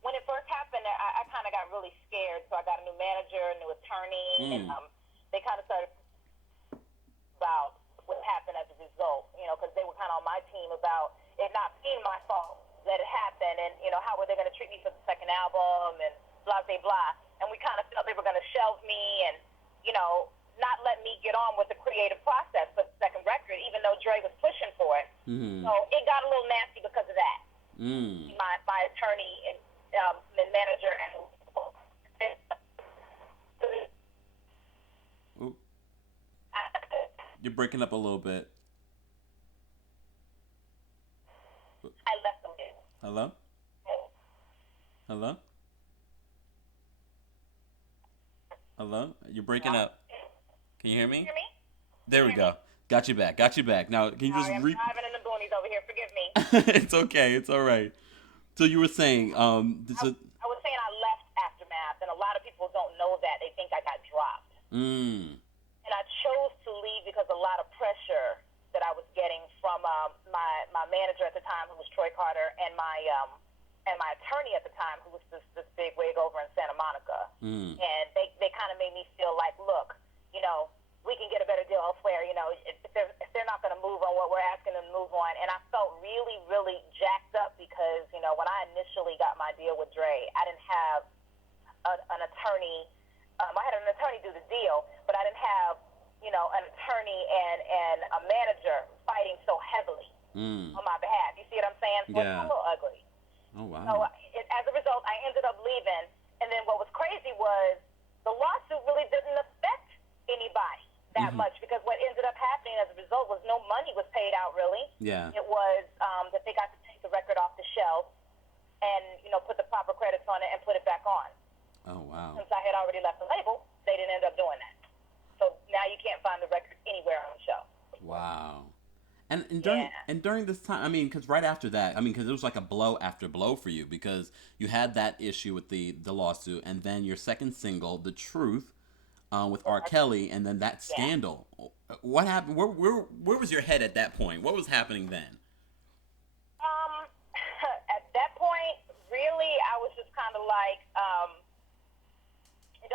when it first happened, I kind of got really scared. So I got a new manager, a new attorney, and they kind of started about what happened as a result, because they were kind of on my team about it not being my fault that it happened, and, how were they going to treat me for the second album, and blah, blah, blah. And we kind of felt they were going to shelve me and, not let me get on with the creative process for the second record, even though Dre was pushing for it. Mm-hmm. So it got a little nasty because of that. My attorney and manager and Ooh. You're breaking up a little bit. I left them in. Hello? Hello? Hello? You're breaking up. Can you hear me? There we go. Got you back. Now, can you just I'm driving in the boonies over here. Forgive me. It's okay. It's all right. So you were saying, I was saying I left Aftermath, and a lot of people don't know that. They think I got dropped. And I chose to leave because a lot of pressure that I was getting from my manager at the time, who was Troy Carter, and my attorney at the time, who was this big wig over in Santa Monica. And they kind of made me feel like, look, we can get a better deal elsewhere, if they're not going to move on what we're asking them to move on. And I felt really, really jacked up because, when I initially got my deal with Dre, I didn't have an attorney. I had an attorney do the deal, but I didn't have, an attorney and a manager fighting so heavily on my behalf. You see what I'm saying? So it's a little ugly. Oh, wow. So as a result, I ended up leaving. And then what was crazy was the lawsuit really didn't affect anybody that much, because what ended up happening as a result was no money was paid out, really. Yeah. It was that they got to take the record off the shelf and, put the proper credits on it and put it back on. Oh, wow. Since I had already left the label, they didn't end up doing that. So now you can't find the record anywhere on the show. Wow. And during this time, because right after that, because it was like a blow after blow for you, because you had that issue with the lawsuit, and then your second single, The Truth, with R. Kelly, and then that scandal. What happened? Where was your head at that point? What was happening then? At that point, really, I was just kind of like,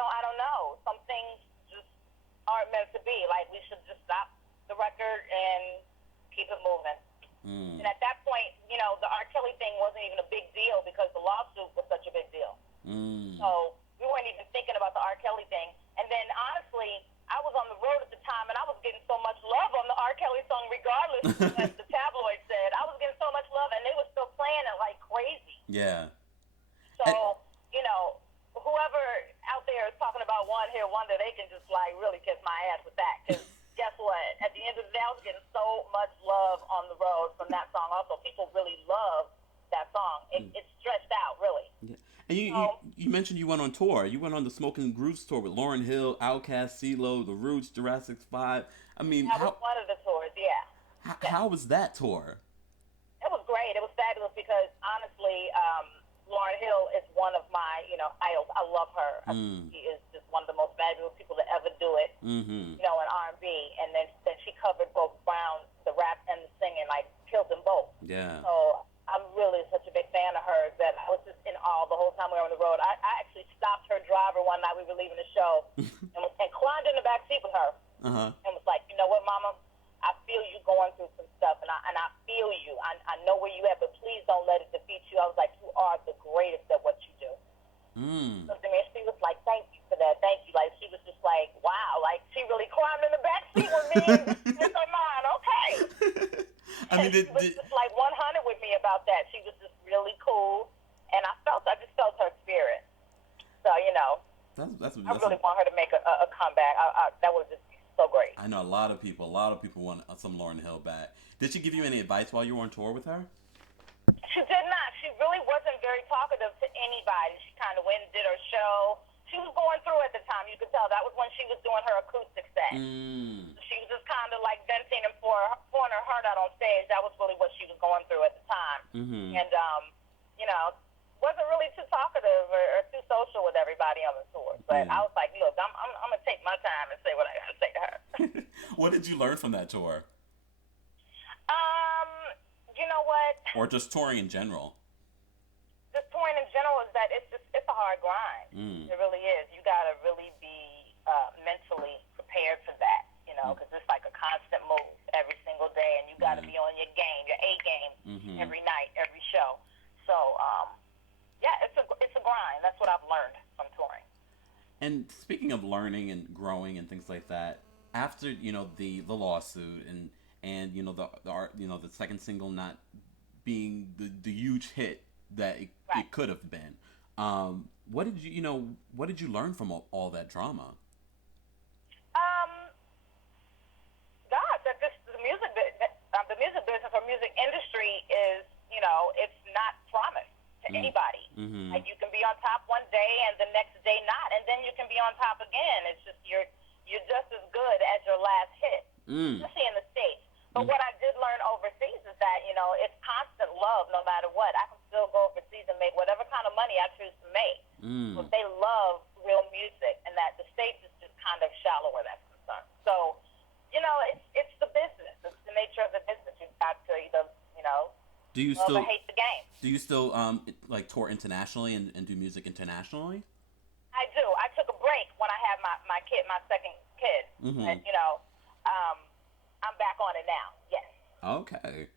I don't know. Some things just aren't meant to be. Like, we should just stop the record and keep it moving. And at that point, the R. Kelly thing wasn't even a big deal because the lawsuit was such a big deal. So we weren't even thinking about the R. Kelly thing. And then, honestly, I was on the road at the time, and I was getting so much love on the R. Kelly song, regardless, as the tabloid said. I was getting so much love, and they were still playing it like crazy. Yeah. So, whoever out there is talking about one hit wonder, they can just, really kiss my ass with that. Because guess what? At the end of the day, I was getting so much love on the road from that song. Also, people really love that song. It's stretched out, really. Yeah. And you mentioned you went on tour. You went on the Smoking Grooves tour with Lauryn Hill, Outkast, CeeLo, The Roots, Jurassic 5. That was one of the tours, yeah. How was that tour? It was great. It was fabulous because, honestly, Lauryn Hill is one of my, idols. I love her. She is just one of the most fabulous people to ever do it, in R&B. And then she covered both Brown, the rap and the singing, killed them both. Yeah. So I'm really such a big fan of hers that I was just in awe the whole time we were on the road. I actually stopped her driver one night we were leaving the show and climbed in the back seat with her and was like, you know what, Mama? I feel you going through some stuff, and I feel you. I know where you at, but please don't let it defeat you. I was like, you are the greatest at what you do. So to me, she was like, thank you for that. Thank you. She was just like, wow. She really climbed in the back seat with me in her mind. Okay. She was just 100 with me about that. She was just really cool, and I just felt her spirit. So, I really want her to make a comeback. That would just be so great. I know a lot of people want some Lauryn Hill back. Did she give you any advice while you were on tour with her? She did not. She really wasn't very talkative to anybody. She kind of went and did her show. She was going through at the time. You could tell that was when she was doing her acoustic set. She was just kind of venting and pouring her heart out on stage. That was really what she was going through at the time. And, wasn't really too talkative or too social with everybody on the tour. But I was like, look, I'm going to take my time and say what I got to say to her. What did you learn from that tour? You know what? Or just touring in general? Just grind. It really is. You got to really be mentally prepared for that, because it's like a constant move every single day, and you got to be on your game, your A game, every night, every show. So, it's a grind. That's what I've learned from touring. And speaking of learning and growing and things like that, after the lawsuit and the second single not being the huge hit that it could have been, what did you learn from all that drama? That the music business or music industry is, it's not promised to anybody. Like, you can be on top one day and the next day not, and then you can be on top again. It's just you're just as good as your last hit, especially in the States. But what I did learn overseas is that, it's constant love no matter what. I can still go overseas and make whatever kind of money I choose to make. But they love real music, and that the States is just kind of shallow where that's concerned. So, it's the business. It's the nature of the business. You've got to either, do you love still or hate the game. Do you still like tour internationally and do music internationally? I do. I took a break when I had my second kid. And, I'm back on it now. Yes. Okay.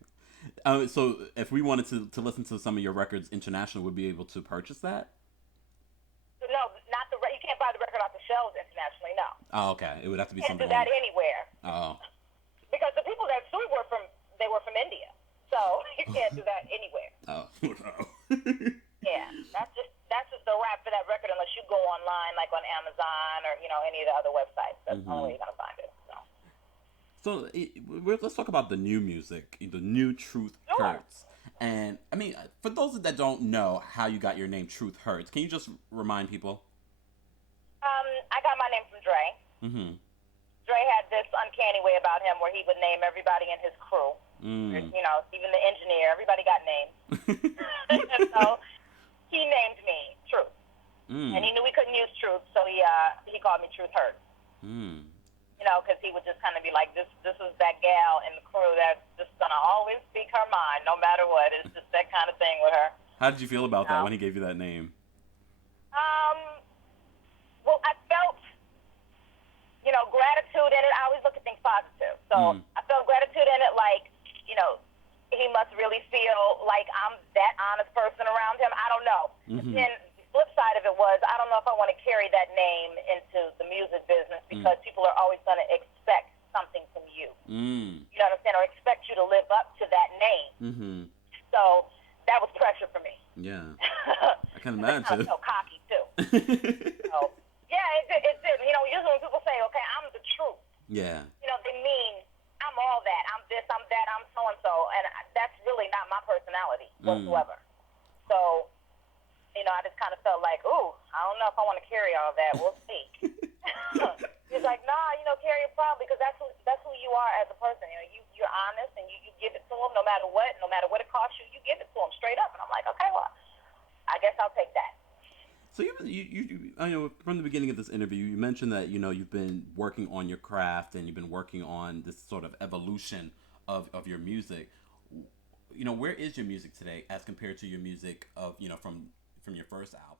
So if we wanted to listen to some of your records internationally, would we be able to purchase that? No, not you can't buy the record off the shelves internationally. No. Oh, okay. It would have to be Can't something. do that anywhere. Oh. Because the people that sued were from India, so you can't do that anywhere. Oh. Yeah, that's just a wrap for that record unless you go online, like on Amazon or any of the other websites. That's the only way you're gonna find it. So let's talk about the new music, the new Truth Hurts. And I mean, for those that don't know how you got your name, Truth Hurts, can you just remind people? I got my name from Dre. Dre had this uncanny way about him where he would name everybody in his crew. Even the engineer, everybody got names. So he named me Truth. And he knew we couldn't use Truth, so he called me Truth Hurts. Because he would just kind of be like, this is that gal in the crew that's just going to always speak her mind no matter what. It's just that kind of thing with her. How did you feel about that when he gave you that name? Well, I felt, gratitude in it. I always look at things positive. So I felt gratitude in it, like, he must really feel like I'm that honest person around him. I don't know. Then the flip side of it was, I don't know if I want to carry that name into the music business because people are always going to expect something from you. You know what I'm saying? Or expect you to live up to that name. So that was pressure for me. Yeah. I can imagine. I kind of felt cocky, too. So, yeah, it did. Usually when people say, okay, I'm the truth. Yeah. They mean I'm all that. I'm this, I'm that, I'm so-and-so. And that's really not my personality whatsoever. So, I just kind of felt like, ooh, I don't know if I want to carry all that. We'll see. He's like, nah, carry it proudly because that's who you are as a person. You're honest and you give it to him no matter what it costs you. You give it to him straight up. And I'm like, okay, well, I guess I'll take that. So you I know from the beginning of this interview, you mentioned that you've been working on your craft and you've been working on this sort of evolution of your music. Where is your music today as compared to your music of from your first album?